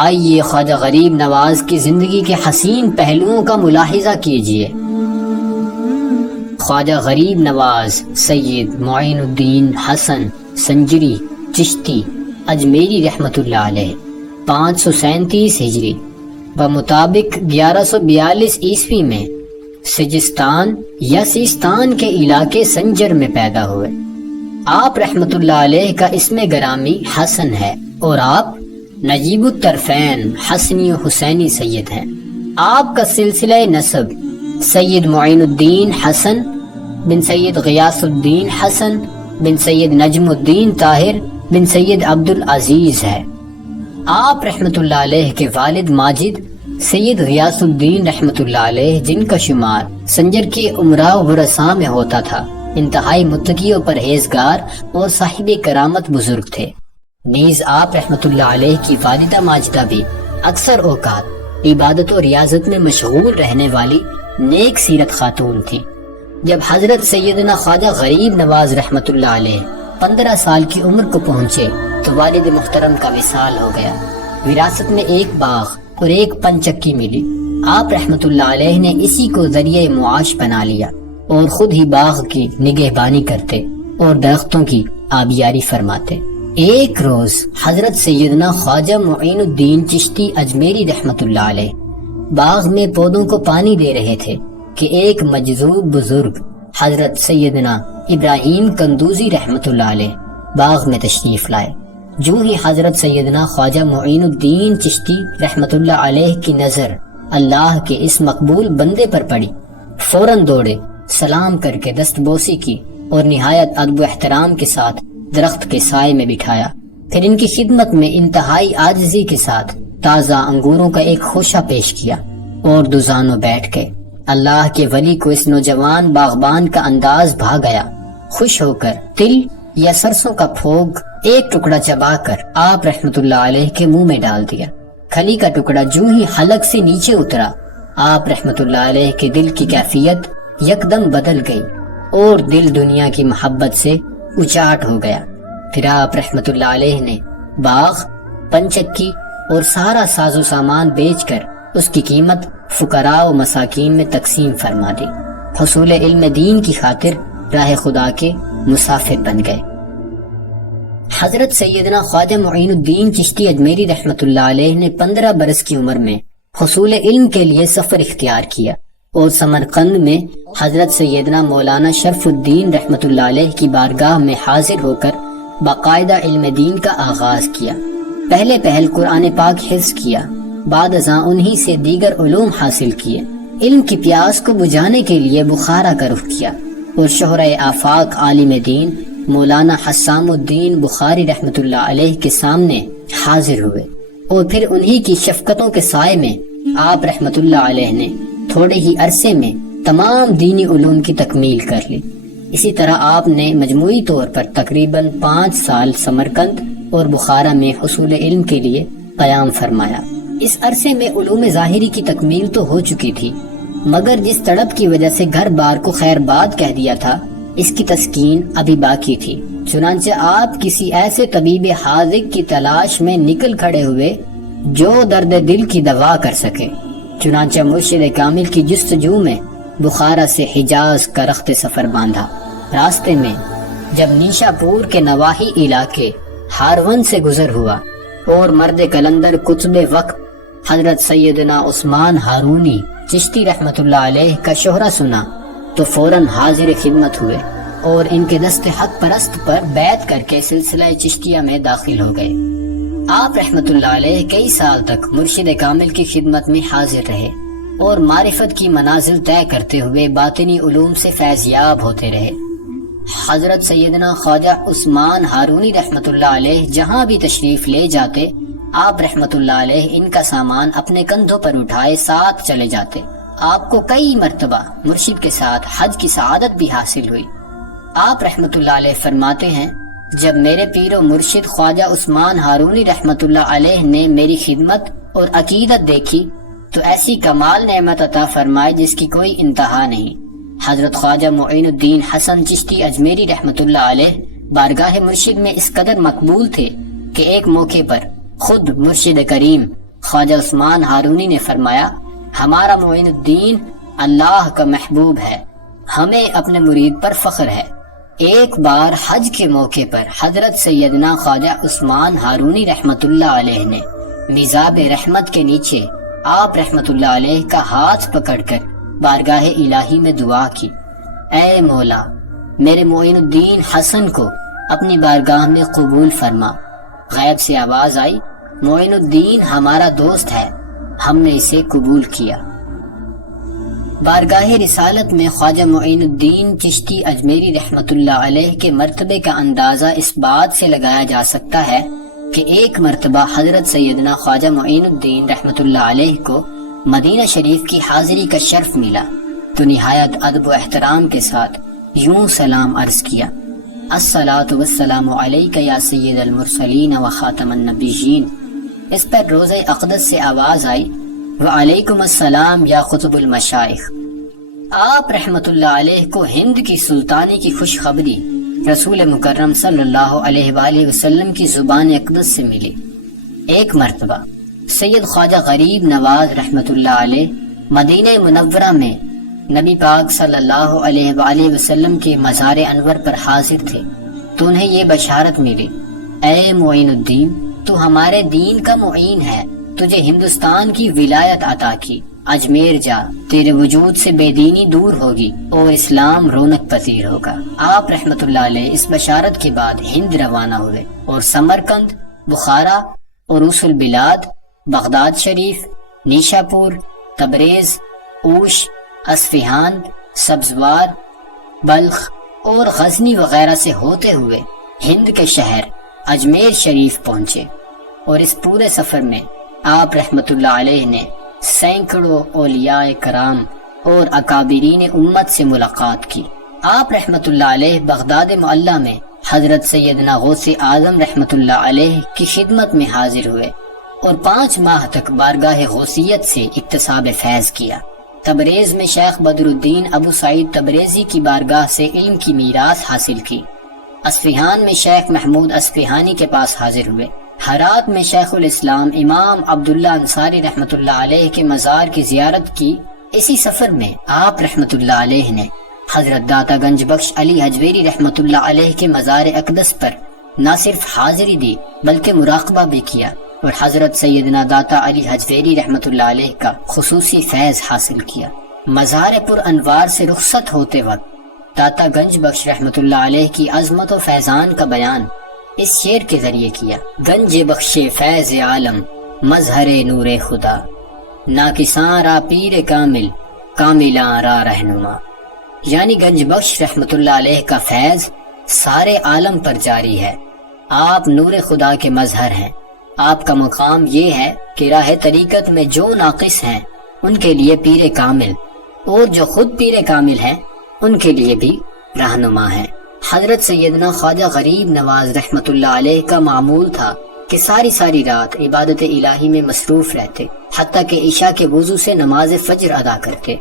آئیے خواجہ غریب نواز کی زندگی کے حسین پہلوؤں کا ملاحظہ کیجیے۔ خواجہ غریب نواز سید معین الدین حسن سنجری چشتی اجمیری رحمۃ اللہ علیہ 537 ہجری بمطابق 1142 عیسوی میں سجستان یا سیستان کے علاقے سنجر میں پیدا ہوئے۔ آپ رحمۃ اللہ علیہ کا اسم گرامی حسن ہے اور آپ نجیب الطرفین حسنی و حسینی سید ہیں۔ آپ کا سلسلہ نسب سید معین الدین حسن بن سید غیاث الدین حسن بن سید نجم الدین طاہر بن سید عبد العزیز ہے۔ آپ رحمۃ اللہ علیہ کے والد ماجد سید غیاث الدین رحمۃ اللہ علیہ، جن کا شمار سنجر کے امراء و ورثاء میں ہوتا تھا، انتہائی متقی و پرہیزگار اور صاحب کرامت بزرگ تھے۔ نیز آپ رحمۃ اللہ علیہ کی والدہ ماجدہ بھی اکثر اوقات عبادت و ریاضت میں مشغول رہنے والی نیک سیرت خاتون تھی۔ جب حضرت سیدنا خواجہ غریب نواز رحمۃ اللہ علیہ 15 سال کی عمر کو پہنچے تو والد محترم کا وصال ہو گیا۔ وراثت میں ایک باغ اور ایک پنچکی ملی۔ آپ رحمۃ اللہ علیہ نے اسی کو ذریعہ معاش بنا لیا اور خود ہی باغ کی نگہبانی کرتے اور درختوں کی آبیاری فرماتے۔ ایک روز حضرت سیدنا خواجہ معین الدین چشتی اجمیری رحمۃ اللہ علیہ باغ میں پودوں کو پانی دے رہے تھے کہ ایک مجذوب بزرگ حضرت سیدنا ابراہیم کندوزی رحمۃ اللہ علیہ باغ میں تشریف لائے۔ جو ہی حضرت سیدنا خواجہ معین الدین چشتی رحمۃ اللہ علیہ کی نظر اللہ کے اس مقبول بندے پر پڑی، فوراً دوڑے، سلام کر کے دستبوسی کی اور نہایت ادب و احترام کے ساتھ درخت کے سائے میں بٹھایا۔ پھر ان کی خدمت میں انتہائی عاجزی کے ساتھ تازہ انگوروں کا ایک خوشہ پیش کیا اور دوزانوں بیٹھ گئے۔ اللہ کے ولی کو اس نوجوان باغبان کا انداز بھا گیا۔ خوش ہو کر تل یا سرسوں کا پھوگ ایک ٹکڑا چبا کر آپ رحمت اللہ علیہ کے منہ میں ڈال دیا۔ کھلی کا ٹکڑا جو ہی حلق سے نیچے اترا، آپ رحمت اللہ علیہ کے دل کی کیفیت یکدم بدل گئی اور دل دنیا کی محبت سے اچاٹ ہو گیا۔ پھر آپ رحمت اللہ علیہ نے باغ، پنچکی اور سارا ساز و سامان بیچ کر اس کی قیمت فقراء و مساکین میں تقسیم فرما دی۔ حصول علم دین کی خاطر راہ خدا کے مسافر بن گئے۔ حضرت سیدنا خواجہ معین الدین چشتی اجمیری رحمت اللہ علیہ نے 15 برس کی عمر میں حصول علم کے لیے سفر اختیار کیا اور سمرقند میں حضرت سیدنا مولانا شرف الدین رحمت اللہ علیہ کی بارگاہ میں حاضر ہو کر باقاعدہ علم دین کا آغاز کیا۔ پہلے پہل قرآن پاک حفظ کیا، بعد ازاں انہی سے دیگر علوم حاصل کیے۔ علم کی پیاس کو بجھانے کے لیے بخارا کا رخ کیا اور شہرہ آفاق عالم دین مولانا حسام الدین بخاری رحمت اللہ علیہ کے سامنے حاضر ہوئے، اور پھر انہی کی شفقتوں کے سائے میں آپ رحمت اللہ علیہ نے تھوڑے ہی عرصے میں تمام دینی علوم کی تکمیل کر لی۔ اسی طرح آپ نے مجموعی طور پر تقریباً 5 سال سمرقند اور بخارا میں حصول علم کے لیے قیام فرمایا۔ اس عرصے میں علوم ظاہری کی تکمیل تو ہو چکی تھی، مگر جس تڑپ کی وجہ سے گھر بار کو خیر باد کہہ دیا تھا، اس کی تسکین ابھی باقی تھی۔ چنانچہ آپ کسی ایسے طبیب حاذق کی تلاش میں نکل کھڑے ہوئے جو درد دل کی دوا کر سکے۔ چنانچہ مرشد کامل کی جستجو میں بخارا سے حجاز کا رخت سفر باندھا۔ راستے میں جب نیشا پور کے نواحی علاقے ہارون سے گزر ہوا اور مرد کلندر قطب وقت حضرت سیدنا عثمان ہارونی چشتی رحمت اللہ علیہ کا شہرہ سنا تو فوراً حاضر خدمت ہوئے اور ان کے دست حق پرست پر بیعت کر کے سلسلہ چشتیہ میں داخل ہو گئے۔ آپ رحمت اللہ علیہ کئی سال تک مرشد کامل کی خدمت میں حاضر رہے اور معرفت کی منازل طے کرتے ہوئے باطنی علوم سے فیضیاب ہوتے رہے۔ حضرت سیدنا خواجہ عثمان ہارونی رحمت اللہ علیہ جہاں بھی تشریف لے جاتے، آپ رحمت اللہ علیہ ان کا سامان اپنے کندھوں پر اٹھائے ساتھ چلے جاتے۔ آپ کو کئی مرتبہ مرشد کے ساتھ حج کی سعادت بھی حاصل ہوئی۔ آپ رحمت اللہ علیہ فرماتے ہیں، جب میرے پیر و مرشد خواجہ عثمان ہارونی رحمت اللہ علیہ نے میری خدمت اور عقیدت دیکھی تو ایسی کمال نعمت عطا فرمائے جس کی کوئی انتہا نہیں۔ حضرت خواجہ معین الدین حسن چشتی اجمیری رحمت اللہ علیہ بارگاہ مرشد میں اس قدر مقبول تھے کہ ایک موقع پر خود مرشد کریم خواجہ عثمان ہارونی نے فرمایا ہمارا معین الدین اللہ کا محبوب ہے، ہمیں اپنے مرید پر فخر ہے۔ ایک بار حج کے موقع پر حضرت سیدنا خواجہ عثمان ہارونی رحمت اللہ علیہ نے میزاب رحمت کے نیچے آپ رحمت اللہ علیہ کا ہاتھ پکڑ کر بارگاہ الہی میں دعا کی، اے مولا میرے معین الدین حسن کو اپنی بارگاہ میں قبول فرما۔ غیب سے آواز آئی، معین الدین ہمارا دوست ہے، ہم نے اسے قبول کیا۔ بارگاہ رسالت میں خواجہ معین الدین چشتی اجمیری رحمت اللہ علیہ کے مرتبے کا اندازہ اس بات سے لگایا جا سکتا ہے کہ ایک مرتبہ حضرت سیدنا خواجہ معین الدین رحمت اللہ علیہ کو مدینہ شریف کی حاضری کا شرف ملا تو نہایت ادب و احترام کے ساتھ یوں سلام عرض کیا، الصلاۃ والسلام علیک یا سید المرسلین و خاتم النبیین۔ اس پر روضہ اقدس سے آواز آئی، وعلیکم السلام یا قطب المشائخ۔ آپ رحمت اللہ علیہ کو ہند کی سلطانی کی خوشخبری رسول مکرم صلی اللہ علیہ وآلہ وسلم کی زبان اقدس سے ملی۔ ایک مرتبہ سید خواجہ غریب نواز رحمت اللہ علیہ مدینہ منورہ میں نبی پاک صلی اللہ علیہ وآلہ وسلم کے مزار انور پر حاضر تھے تو انہیں یہ بشارت ملی، اے معین الدین تو ہمارے دین کا معین ہے، تجھے ہندوستان کی ولایت عطا کی، اجمیر جا، تیرے وجود سے بے دینی دور ہوگی اور اسلام رونق پذیر ہوگا۔ آپ رحمت اللہ علیہ اس بشارت کے بعد ہند روانہ ہوئے اور سمرقند، بخارا، عروس البلاد، بغداد شریف، نیشا پور، تبریز، اوش، اصفہان، سبزوار، بلخ اور غزنی وغیرہ سے ہوتے ہوئے ہند کے شہر اجمیر شریف پہنچے، اور اس پورے سفر میں آپ رحمت اللہ علیہ نے سینکڑوں اولیاء کرام اور اکابرین امت سے ملاقات کی۔ آپ رحمت اللہ علیہ بغداد معلیٰ میں حضرت سیدنا غوث اعظم رحمت اللہ علیہ کی خدمت میں حاضر ہوئے اور 5 ماہ تک بارگاہ غوثیت سے اکتساب فیض کیا۔ تبریز میں شیخ بدر الدین ابو سعید تبریزی کی بارگاہ سے علم کی میراث حاصل کی۔ اصفہان میں شیخ محمود اصفہانی کے پاس حاضر ہوئے۔ ہرات میں شیخ الاسلام امام عبداللہ انصاری رحمت اللہ علیہ کے مزار کی زیارت کی۔ اسی سفر میں آپ رحمت اللہ علیہ نے حضرت داتا گنج بخش علی حجویری رحمت اللہ علیہ کے مزار اقدس پر نہ صرف حاضری دی بلکہ مراقبہ بھی کیا اور حضرت سیدنا داتا علی حجویری رحمت اللہ علیہ کا خصوصی فیض حاصل کیا۔ مزار پر انوار سے رخصت ہوتے وقت داتا گنج بخش رحمت اللہ علیہ کی عظمت و فیضان کا بیان اس شعر کے ذریعے کیا، گنج بخش فیض عالم مظہر نور خدا، ناکساں را پیر کامل کاملاں را رہنما۔ یعنی گنج بخش رحمت اللہ علیہ کا فیض سارے عالم پر جاری ہے، آپ نور خدا کے مظہر ہیں۔ آپ کا مقام یہ ہے کہ راہ طریقت میں جو ناقص ہیں ان کے لیے پیر کامل اور جو خود پیر کامل ہیں ان کے لیے بھی رہنما ہیں۔ حضرت سیدنا خواجہ غریب نواز رحمت اللہ علیہ کا معمول تھا کہ ساری رات عبادت الہی میں مصروف رہتے، حتیٰ کہ عشاء کے وضو سے نماز فجر ادا کرتے